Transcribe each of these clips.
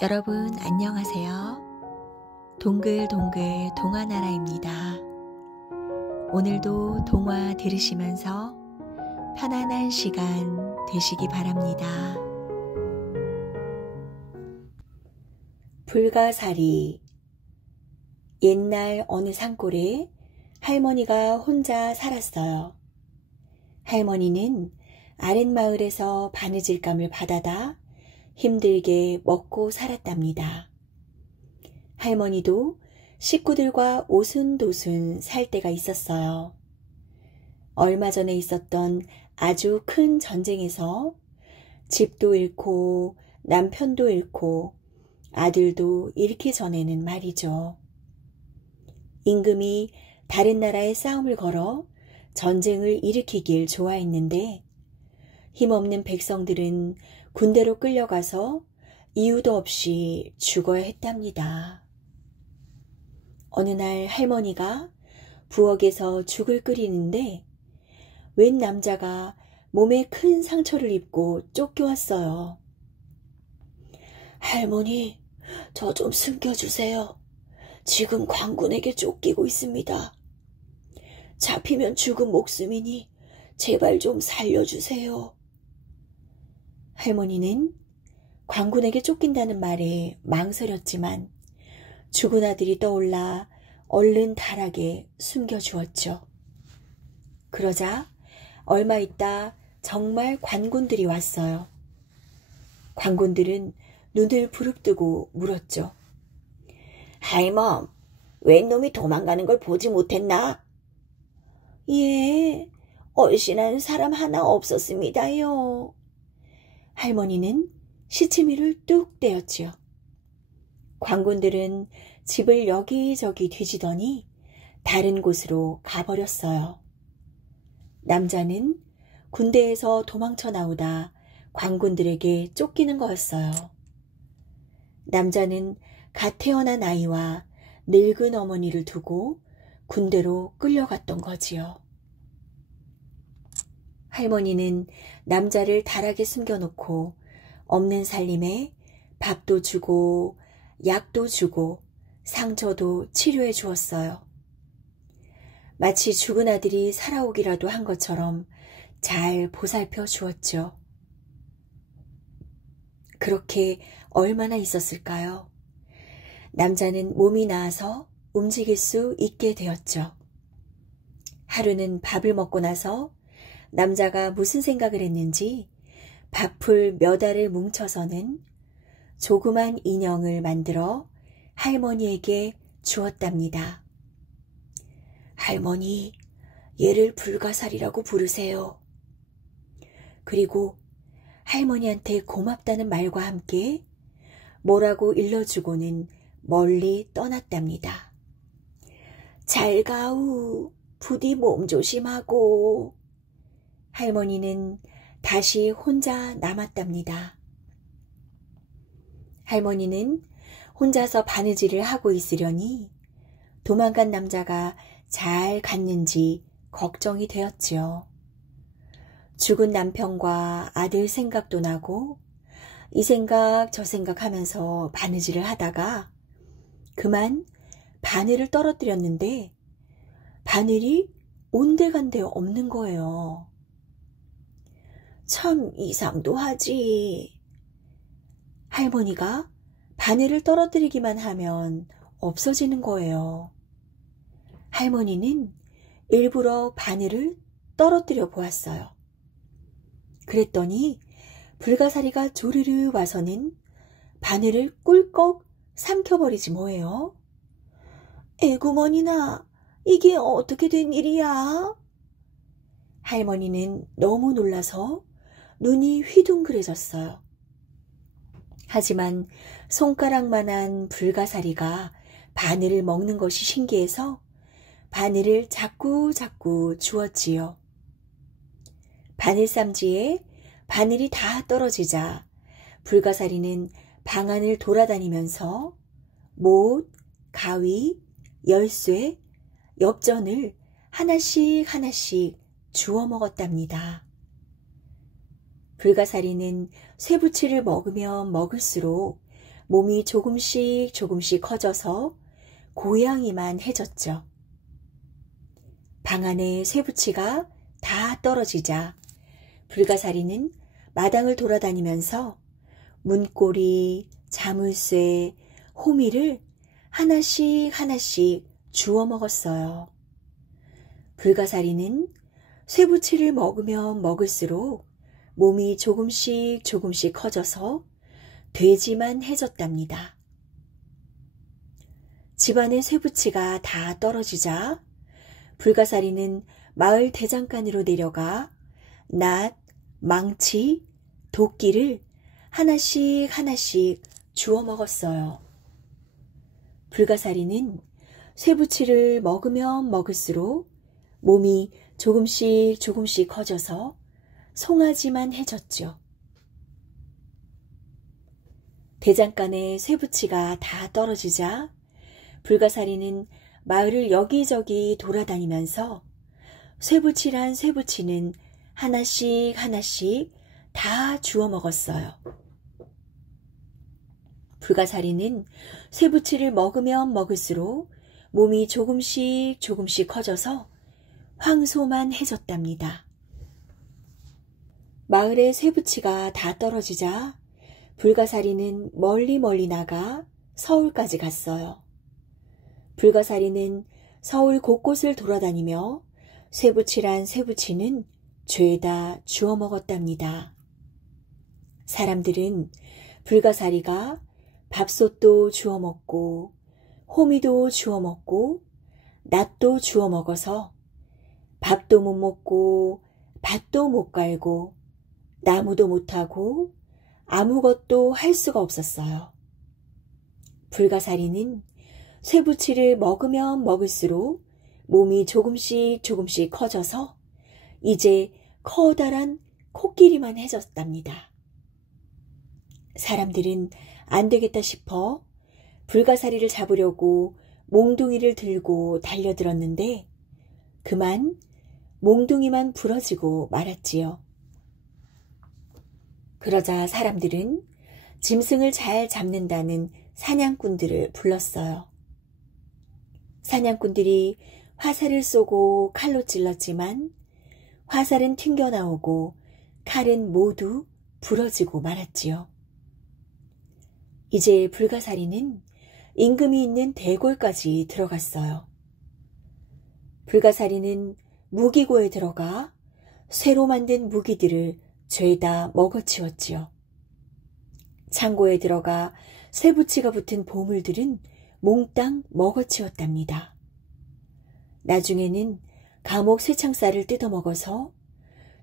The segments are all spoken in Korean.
여러분 안녕하세요. 동글동글 동화나라입니다. 오늘도 동화 들으시면서 편안한 시간 되시기 바랍니다. 불가사리. 옛날 어느 산골에 할머니가 혼자 살았어요. 할머니는 아랫마을에서 바느질감을 받아다 힘들게 먹고 살았답니다. 할머니도 식구들과 오순도순 살 때가 있었어요. 얼마 전에 있었던 아주 큰 전쟁에서 집도 잃고 남편도 잃고 아들도 잃기 전에는 말이죠. 임금이 다른 나라에 싸움을 걸어 전쟁을 일으키길 좋아했는데 힘없는 백성들은 군대로 끌려가서 이유도 없이 죽어야 했답니다. 어느 날 할머니가 부엌에서 죽을 끓이는데 웬 남자가 몸에 큰 상처를 입고 쫓겨왔어요. 할머니, 저 좀 숨겨주세요. 지금 관군에게 쫓기고 있습니다. 잡히면 죽은 목숨이니 제발 좀 살려주세요. 할머니는 관군에게 쫓긴다는 말에 망설였지만 죽은 아들이 떠올라 얼른 다락에 숨겨주었죠. 그러자 얼마 있다 정말 관군들이 왔어요. 관군들은 눈을 부릅뜨고 물었죠. 할멈, 웬 놈이 도망가는 걸 보지 못했나? 예, 얼씬한 사람 하나 없었습니다요. 할머니는 시치미를 뚝 떼었지요. 관군들은 집을 여기저기 뒤지더니 다른 곳으로 가버렸어요. 남자는 군대에서 도망쳐 나오다 관군들에게 쫓기는 거였어요. 남자는 갓 태어난 아이와 늙은 어머니를 두고 군대로 끌려갔던 거지요. 할머니는 남자를 다락에 숨겨놓고 없는 살림에 밥도 주고 약도 주고 상처도 치료해 주었어요. 마치 죽은 아들이 살아오기라도 한 것처럼 잘 보살펴 주었죠. 그렇게 얼마나 있었을까요? 남자는 몸이 나아서 움직일 수 있게 되었죠. 하루는 밥을 먹고 나서 남자가 무슨 생각을 했는지 밥풀 몇 알을 뭉쳐서는 조그만 인형을 만들어 할머니에게 주었답니다. 할머니, 얘를 불가사리라고 부르세요. 그리고 할머니한테 고맙다는 말과 함께 뭐라고 일러주고는 멀리 떠났답니다. 잘 가우, 부디 몸 조심하고. 할머니는 다시 혼자 남았답니다. 할머니는 혼자서 바느질을 하고 있으려니 도망간 남자가 잘 갔는지 걱정이 되었지요. 죽은 남편과 아들 생각도 나고 이 생각 저 생각하면서 바느질을 하다가 그만 바늘을 떨어뜨렸는데 바늘이 온데간데 없는 거예요. 참 이상도 하지. 할머니가 바늘을 떨어뜨리기만 하면 없어지는 거예요. 할머니는 일부러 바늘을 떨어뜨려 보았어요. 그랬더니 불가사리가 조르르 와서는 바늘을 꿀꺽 삼켜버리지 뭐예요. 에구머니나, 이게 어떻게 된 일이야? 할머니는 너무 놀라서 눈이 휘둥그레졌어요. 하지만 손가락만한 불가사리가 바늘을 먹는 것이 신기해서 바늘을 자꾸 주었지요. 바늘쌈지에 바늘이 다 떨어지자 불가사리는 방 안을 돌아다니면서 못, 가위, 열쇠, 엽전을 하나씩 주워 먹었답니다. 불가사리는 쇠부치를 먹으면 먹을수록 몸이 조금씩 조금씩 커져서 고양이만 해졌죠. 방 안에 쇠붙이가 다 떨어지자 불가사리는 마당을 돌아다니면서 문고리, 자물쇠, 호미를 하나씩 하나씩 주워 먹었어요. 불가사리는 쇠붙이를 먹으면 먹을수록 몸이 조금씩 조금씩 커져서 돼지만 해졌답니다. 집안의 쇠붙이가 다 떨어지자 불가사리는 마을 대장간으로 내려가 낫, 망치, 도끼를 하나씩 하나씩 주워 먹었어요. 불가사리는 쇠붙이를 먹으면 먹을수록 몸이 조금씩 조금씩 커져서 송아지만 해졌죠. 대장간에 쇠붙이가 다 떨어지자 불가사리는 마을을 여기저기 돌아다니면서 쇠붙이란 쇠붙이는 하나씩 하나씩 다 주워 먹었어요. 불가사리는 쇠붙이를 먹으면 먹을수록 몸이 조금씩 조금씩 커져서 황소만 해졌답니다. 마을에 쇠붙이가 다 떨어지자 불가사리는 멀리 나가 서울까지 갔어요. 불가사리는 서울 곳곳을 돌아다니며 쇠붙이란 쇠붙이는 죄다 주워 먹었답니다. 사람들은 불가사리가 밥솥도 주워 먹고 호미도 주워 먹고 낫도 주워 먹어서 밥도 못 먹고 밭도 못 갈고 나무도 못 하고 아무것도 할 수가 없었어요. 불가사리는 쇠붙이를 먹으면 먹을수록 몸이 조금씩 조금씩 커져서 이제 커다란 코끼리만 해졌답니다. 사람들은 안 되겠다 싶어 불가사리를 잡으려고 몽둥이를 들고 달려들었는데 그만 몽둥이만 부러지고 말았지요. 그러자 사람들은 짐승을 잘 잡는다는 사냥꾼들을 불렀어요. 사냥꾼들이 화살을 쏘고 칼로 찔렀지만 화살은 튕겨나오고 칼은 모두 부러지고 말았지요. 이제 불가사리는 임금이 있는 대궐까지 들어갔어요. 불가사리는 무기고에 들어가 쇠로 만든 무기들을 죄다 먹어치웠지요. 창고에 들어가 쇠붙이가 붙은 보물들은 몽땅 먹어치웠답니다. 나중에는 감옥 쇠창살을 뜯어먹어서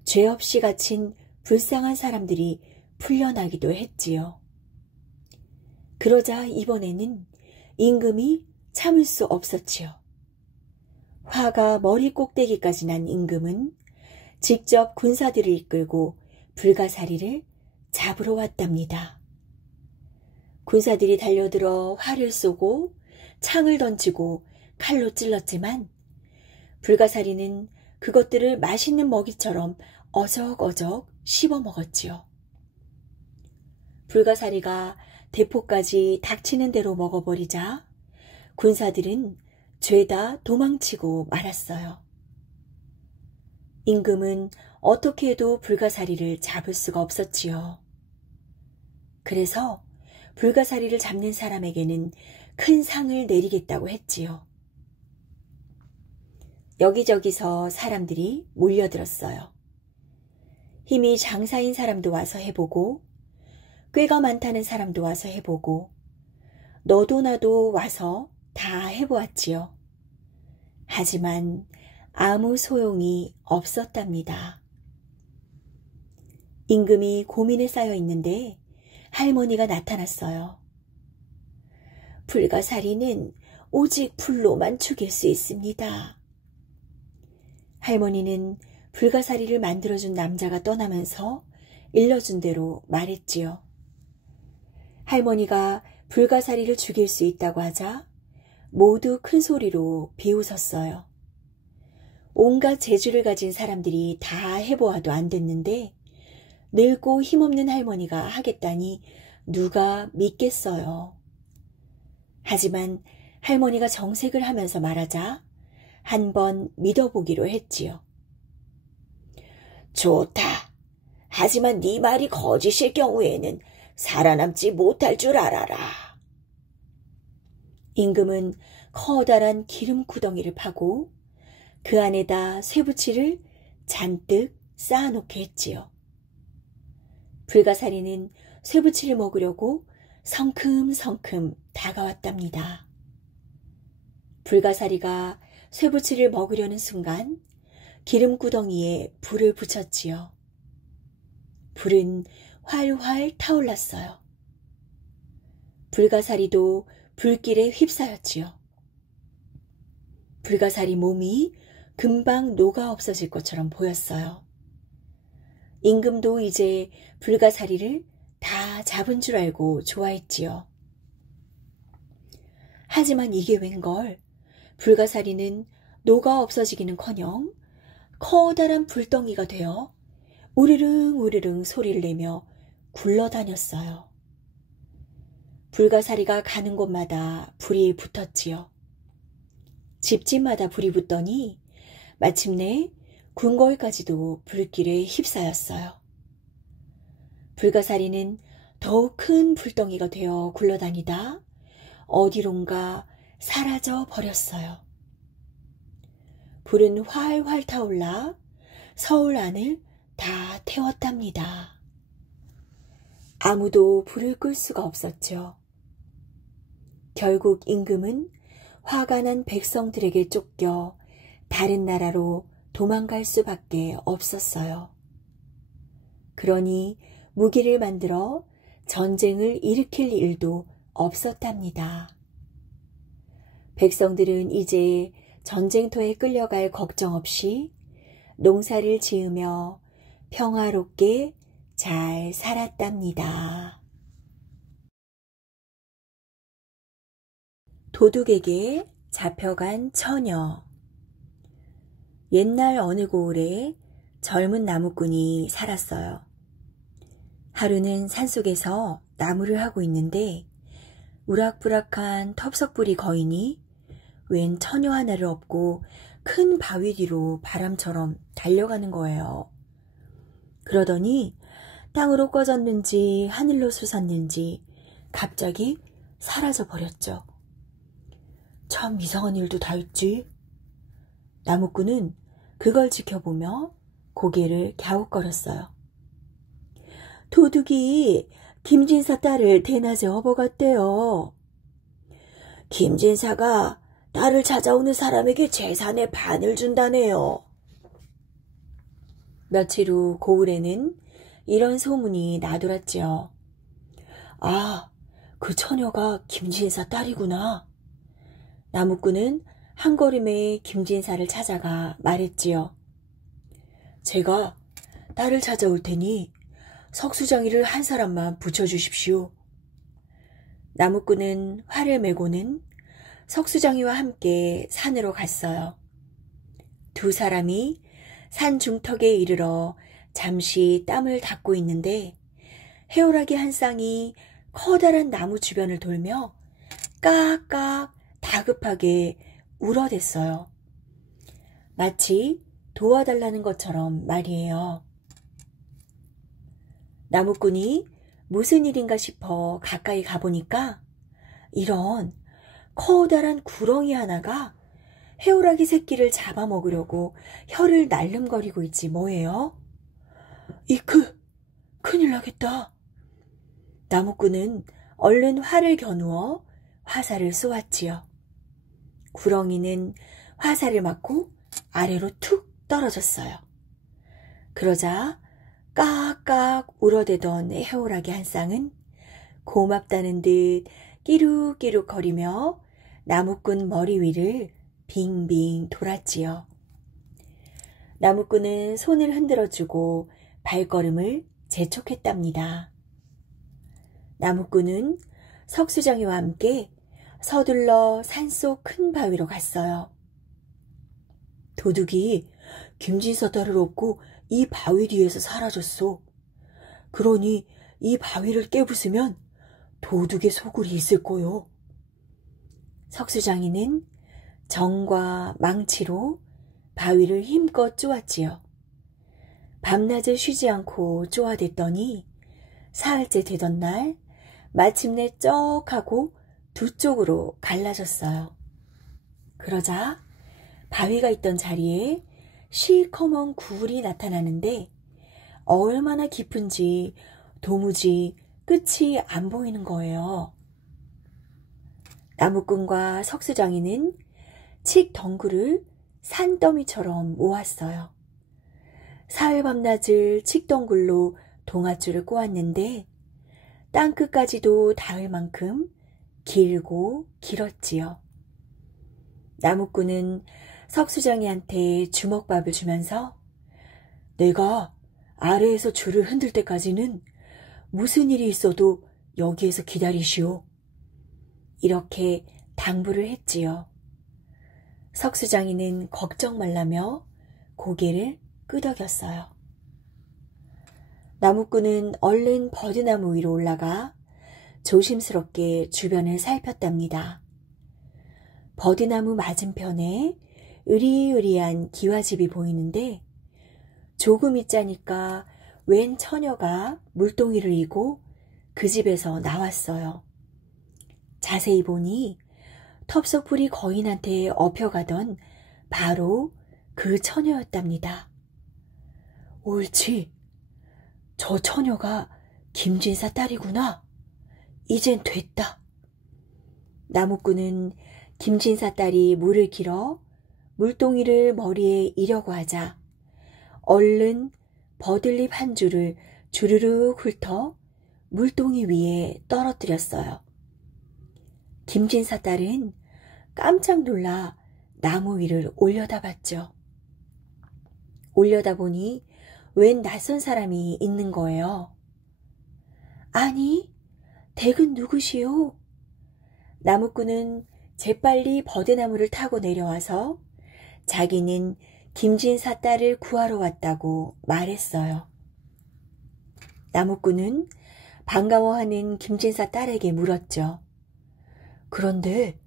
죄 없이 갇힌 불쌍한 사람들이 풀려나기도 했지요. 그러자 이번에는 임금이 참을 수 없었지요. 화가 머리 꼭대기까지 난 임금은 직접 군사들을 이끌고 불가사리를 잡으러 왔답니다. 군사들이 달려들어 활을 쏘고 창을 던지고 칼로 찔렀지만 불가사리는 그것들을 맛있는 먹이처럼 어적어적 씹어 먹었지요. 불가사리가 대포까지 닥치는 대로 먹어버리자 군사들은 죄다 도망치고 말았어요. 임금은 어떻게 해도 불가사리를 잡을 수가 없었지요. 그래서 불가사리를 잡는 사람에게는 큰 상을 내리겠다고 했지요. 여기저기서 사람들이 몰려들었어요. 힘이 장사인 사람도 와서 해보고 꾀가 많다는 사람도 와서 해보고 너도 나도 와서 다 해보았지요. 하지만 아무 소용이 없었답니다. 임금이 고민에 쌓여 있는데 할머니가 나타났어요. 불가사리는 오직 불로만 죽일 수 있습니다. 할머니는 불가사리를 만들어준 남자가 떠나면서 일러준 대로 말했지요. 할머니가 불가사리를 죽일 수 있다고 하자 모두 큰 소리로 비웃었어요. 온갖 재주를 가진 사람들이 다 해보아도 안 됐는데 늙고 힘없는 할머니가 하겠다니 누가 믿겠어요. 하지만 할머니가 정색을 하면서 말하자 한번 믿어보기로 했지요. 좋다. 하지만 네 말이 거짓일 경우에는 살아남지 못할 줄 알아라. 임금은 커다란 기름 구덩이를 파고 그 안에다 쇠붙이를 잔뜩 쌓아놓게 했지요. 불가사리는 쇠붙이를 먹으려고 성큼성큼 다가왔답니다. 불가사리가 쇠붙이를 먹으려는 순간 기름구덩이에 불을 붙였지요. 불은 활활 타올랐어요. 불가사리도 불길에 휩싸였지요. 불가사리 몸이 금방 녹아 없어질 것처럼 보였어요. 임금도 이제 불가사리를 다 잡은 줄 알고 좋아했지요. 하지만 이게 웬걸, 불가사리는 녹아 없어지기는커녕 커다란 불덩이가 되어 우르릉 우르릉 소리를 내며 굴러다녔어요. 불가사리가 가는 곳마다 불이 붙었지요. 집집마다 불이 붙더니 마침내 궁궐까지도 불길에 휩싸였어요. 불가사리는 더욱 큰 불덩이가 되어 굴러다니다 어디론가 사라져 버렸어요. 불은 활활 타올라 서울 안을 다 태웠답니다. 아무도 불을 끌 수가 없었죠. 결국 임금은 화가 난 백성들에게 쫓겨 다른 나라로 도망갈 수밖에 없었어요. 그러니 무기를 만들어 전쟁을 일으킬 일도 없었답니다. 백성들은 이제 전쟁터에 끌려갈 걱정 없이 농사를 지으며 평화롭게 잘 살았답니다. 도둑에게 잡혀간 처녀. 옛날 어느 고을에 젊은 나무꾼이 살았어요. 하루는 산속에서 나무를 하고 있는데 우락부락한 텁석부리 거인이 웬 처녀 하나를 업고 큰 바위 뒤로 바람처럼 달려가는 거예요. 그러더니 땅으로 꺼졌는지 하늘로 솟았는지 갑자기 사라져 버렸죠. 참 이상한 일도 다 있지. 나무꾼은 그걸 지켜보며 고개를 갸웃거렸어요. 도둑이 김진사 딸을 대낮에 업어갔대요. 김진사가 딸을 찾아오는 사람에게 재산의 반을 준다네요. 며칠 후 고을에는 이런 소문이 나돌았지요. 아, 그 처녀가 김진사 딸이구나. 나무꾼은 한 걸음에 김진사를 찾아가 말했지요. 제가 딸을 찾아올 테니 석수장이를 한 사람만 붙여주십시오. 나무꾼은 활을 메고는 석수장이와 함께 산으로 갔어요. 두 사람이 산 중턱에 이르러 잠시 땀을 닦고 있는데 해오라기 한 쌍이 커다란 나무 주변을 돌며 까악 다급하게 울어댔어요. 마치 도와달라는 것처럼 말이에요. 나무꾼이 무슨 일인가 싶어 가까이 가보니까 이런 커다란 구렁이 하나가 해오라기 새끼를 잡아먹으려고 혀를 날름거리고 있지 뭐예요? 이크, 큰일 나겠다. 나무꾼은 얼른 활을 겨누어 화살을 쏘았지요. 구렁이는 화살을 맞고 아래로 툭 떨어졌어요. 그러자 까악 울어대던 해오라기 한 쌍은 고맙다는 듯 끼룩끼룩 거리며 나무꾼 머리 위를 빙빙 돌았지요. 나무꾼은 손을 흔들어주고 발걸음을 재촉했답니다. 나무꾼은 석수장이와 함께 서둘러 산속 큰 바위로 갔어요. 도둑이 김진사 딸을 업고 이 바위 뒤에서 사라졌소. 그러니 이 바위를 깨부수면 도둑의 소굴이 있을 거요. 석수장이는 정과 망치로 바위를 힘껏 쪼았지요. 밤낮을 쉬지 않고 쪼아댔더니 사흘째 되던 날 마침내 쩍 하고 두 쪽으로 갈라졌어요. 그러자 바위가 있던 자리에 시커먼 굴이 나타나는데 얼마나 깊은지 도무지 끝이 안 보이는 거예요. 나무꾼과 석수장이는 칡 덩굴을 산더미처럼 모았어요. 사흘 밤낮을 칡 덩굴로 동아줄을 꼬았는데 땅끝까지도 닿을 만큼 길고 길었지요. 나무꾼은 석수장이한테 주먹밥을 주면서 내가 아래에서 줄을 흔들 때까지는 무슨 일이 있어도 여기에서 기다리시오. 이렇게 당부를 했지요. 석수장이는 걱정 말라며 고개를 끄덕였어요. 나무꾼은 얼른 버드나무 위로 올라가 조심스럽게 주변을 살폈답니다. 버드나무 맞은편에 으리으리한 기와집이 보이는데 조금 있자니까 웬 처녀가 물동이를 이고 그 집에서 나왔어요. 자세히 보니 텁석풀이 거인한테 업혀가던 바로 그 처녀였답니다. 옳지. 저 처녀가 김진사 딸이구나. 이젠 됐다. 나무꾼은 김진사 딸이 물을 길어 물동이를 머리에 이려고 하자 얼른 버들잎 한 줄을 주르륵 훑어 물동이 위에 떨어뜨렸어요. 김진사 딸은 깜짝 놀라 나무 위를 올려다봤죠. 올려다보니 웬 낯선 사람이 있는 거예요. 아니, 댁은 누구시오? 나무꾼은 재빨리 버드나무를 타고 내려와서 자기는 김진사 딸을 구하러 왔다고 말했어요. 나무꾼은 반가워하는 김진사 딸에게 물었죠. 그런데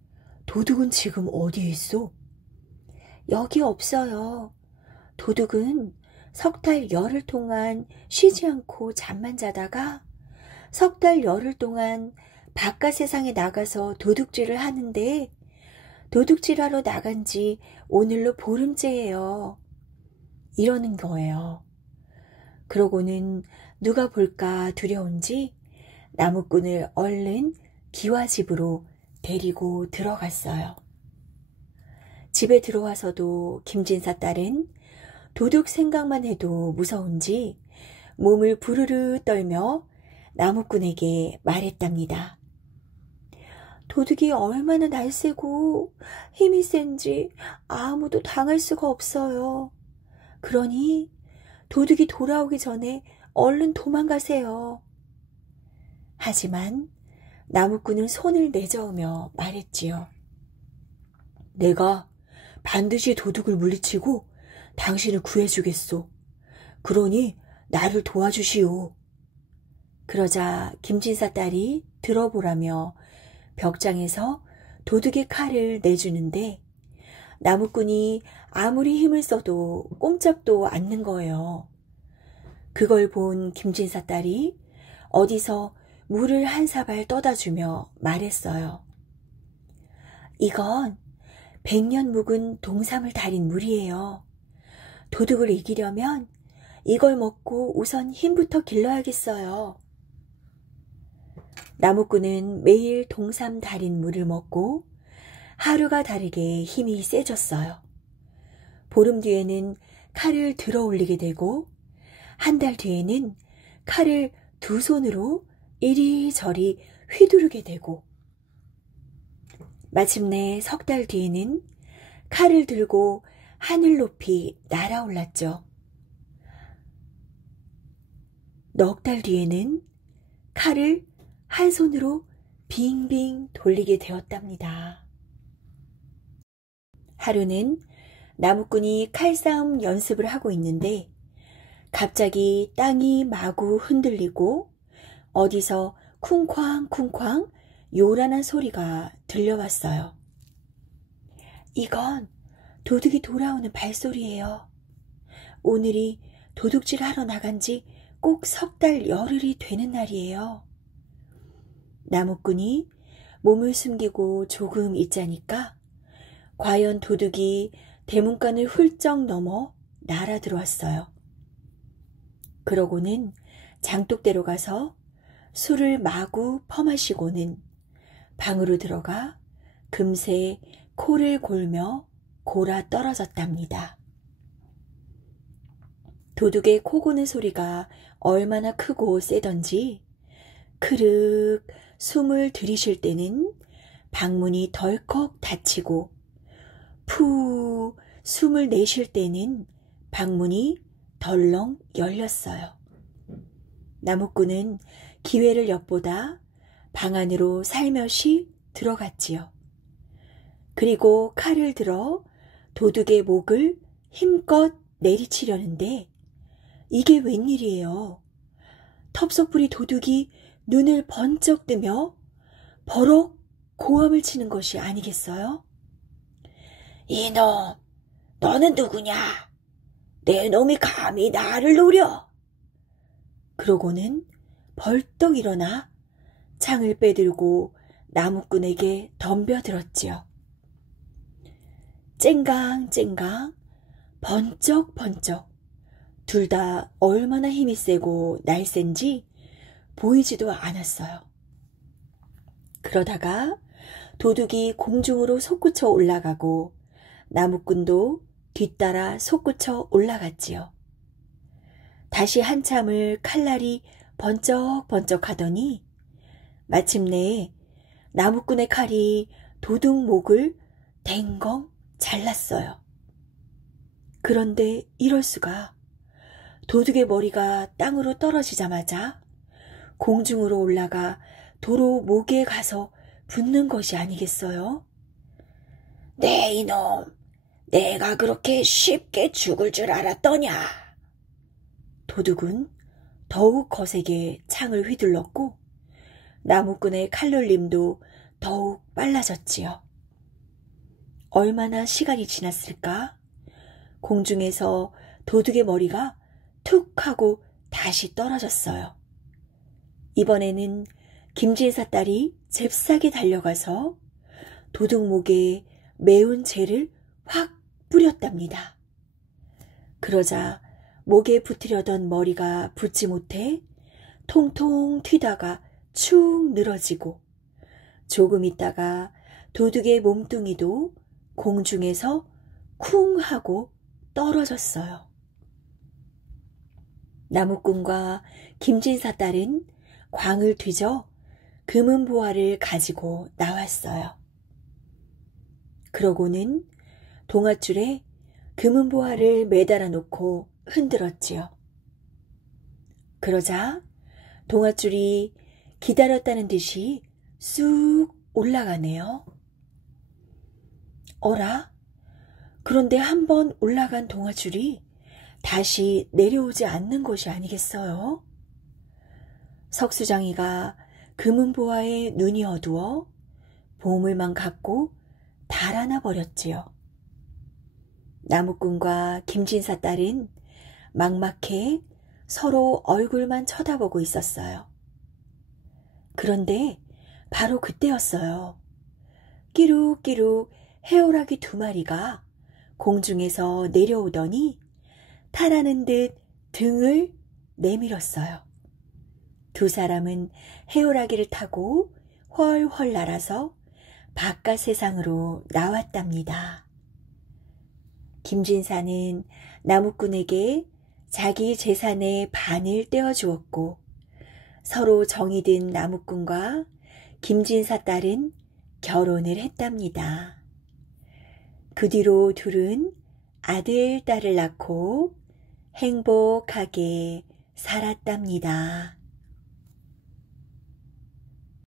도둑은 지금 어디에 있어? 여기 없어요. 도둑은 석 달 열흘 동안 쉬지 않고 잠만 자다가 석 달 열흘 동안 바깥 세상에 나가서 도둑질을 하는데 도둑질하러 나간 지 오늘로 보름째예요. 이러는 거예요. 그러고는 누가 볼까 두려운지 나무꾼을 얼른 기와집으로 데리고 들어갔어요. 집에 들어와서도 김진사 딸은 도둑 생각만 해도 무서운지 몸을 부르르 떨며 나무꾼에게 말했답니다. 도둑이 얼마나 날쌔고 힘이 센지 아무도 당할 수가 없어요. 그러니 도둑이 돌아오기 전에 얼른 도망가세요. 하지만 나무꾼은 손을 내저으며 말했지요. 내가 반드시 도둑을 물리치고 당신을 구해주겠소. 그러니 나를 도와주시오. 그러자 김진사 딸이 들어보라며 벽장에서 도둑의 칼을 내주는데 나무꾼이 아무리 힘을 써도 꼼짝도 않는 거예요. 그걸 본 김진사 딸이 어디서 물을 한 사발 떠다 주며 말했어요. 이건 100년 묵은 동삼을 달인 물이에요. 도둑을 이기려면 이걸 먹고 우선 힘부터 길러야겠어요. 나무꾼은 매일 동삼 달인 물을 먹고 하루가 다르게 힘이 세졌어요. 보름 뒤에는 칼을 들어 올리게 되고 한 달 뒤에는 칼을 두 손으로 이리저리 휘두르게 되고 마침내 석 달 뒤에는 칼을 들고 하늘 높이 날아올랐죠. 넉 달 뒤에는 칼을 한 손으로 빙빙 돌리게 되었답니다. 하루는 나무꾼이 칼싸움 연습을 하고 있는데 갑자기 땅이 마구 흔들리고 어디서 쿵쾅쿵쾅 요란한 소리가 들려왔어요. 이건 도둑이 돌아오는 발소리예요. 오늘이 도둑질 하러 나간 지 꼭 3달 열흘이 되는 날이에요. 나무꾼이 몸을 숨기고 조금 있자니까 과연 도둑이 대문간을 훌쩍 넘어 날아 들어왔어요. 그러고는 장독대로 가서 술을 마구 퍼마시고는 방으로 들어가 금세 코를 골며 골아 떨어졌답니다. 도둑의 코 고는 소리가 얼마나 크고 세던지 크륵 숨을 들이쉴 때는 방문이 덜컥 닫히고 푸 숨을 내쉴 때는 방문이 덜렁 열렸어요. 나무꾼은 기회를 엿보다 방 안으로 살며시 들어갔지요. 그리고 칼을 들어 도둑의 목을 힘껏 내리치려는데 이게 웬일이에요. 텁석부리 도둑이 눈을 번쩍 뜨며 버럭 고함을 치는 것이 아니겠어요? 이놈, 너는 누구냐? 내 놈이 감히 나를 노려? 그러고는 벌떡 일어나 창을 빼들고 나무꾼에게 덤벼들었지요. 쨍강쨍강, 번쩍번쩍 둘 다 얼마나 힘이 세고 날쌘지 보이지도 않았어요. 그러다가 도둑이 공중으로 솟구쳐 올라가고 나무꾼도 뒤따라 솟구쳐 올라갔지요. 다시 한참을 칼날이 번쩍번쩍 하더니 마침내 나무꾼의 칼이 도둑 목을 댕강 잘랐어요. 그런데 이럴 수가. 도둑의 머리가 땅으로 떨어지자마자 공중으로 올라가 도로 목에 가서 붙는 것이 아니겠어요? 네 이놈, 내가 그렇게 쉽게 죽을 줄 알았더냐? 도둑은 더욱 거세게 창을 휘둘렀고 나무꾼의 칼놀림도 더욱 빨라졌지요. 얼마나 시간이 지났을까? 공중에서 도둑의 머리가 툭 하고 다시 떨어졌어요. 이번에는 김진사 딸이 잽싸게 달려가서 도둑 목에 매운 재를 확 뿌렸답니다. 그러자 목에 붙으려던 머리가 붙지 못해 통통 튀다가 축 늘어지고 조금 있다가 도둑의 몸뚱이도 공중에서 쿵 하고 떨어졌어요. 나무꾼과 김진사 딸은 광을 뒤져 금은 보화를 가지고 나왔어요. 그러고는 동아줄에 금은 보화를 매달아 놓고 흔들었지요. 그러자 동아줄이 기다렸다는 듯이 쑥 올라가네요. 어라? 그런데 한번 올라간 동아줄이 다시 내려오지 않는 것이 아니겠어요? 석수장이가 금은 보화에 눈이 어두워 보물만 갖고 달아나 버렸지요. 나무꾼과 김진사 딸은 막막해 서로 얼굴만 쳐다보고 있었어요. 그런데 바로 그때였어요. 끼룩끼룩 해오라기 2마리가 공중에서 내려오더니 타라는 듯 등을 내밀었어요. 2 사람은 해오라기를 타고 훨훨 날아서 바깥 세상으로 나왔답니다. 김진사는 나무꾼에게 자기 재산의 반을 떼어주었고 서로 정이 든 나무꾼과 김진사 딸은 결혼을 했답니다. 그 뒤로 둘은 아들, 딸을 낳고 행복하게 살았답니다.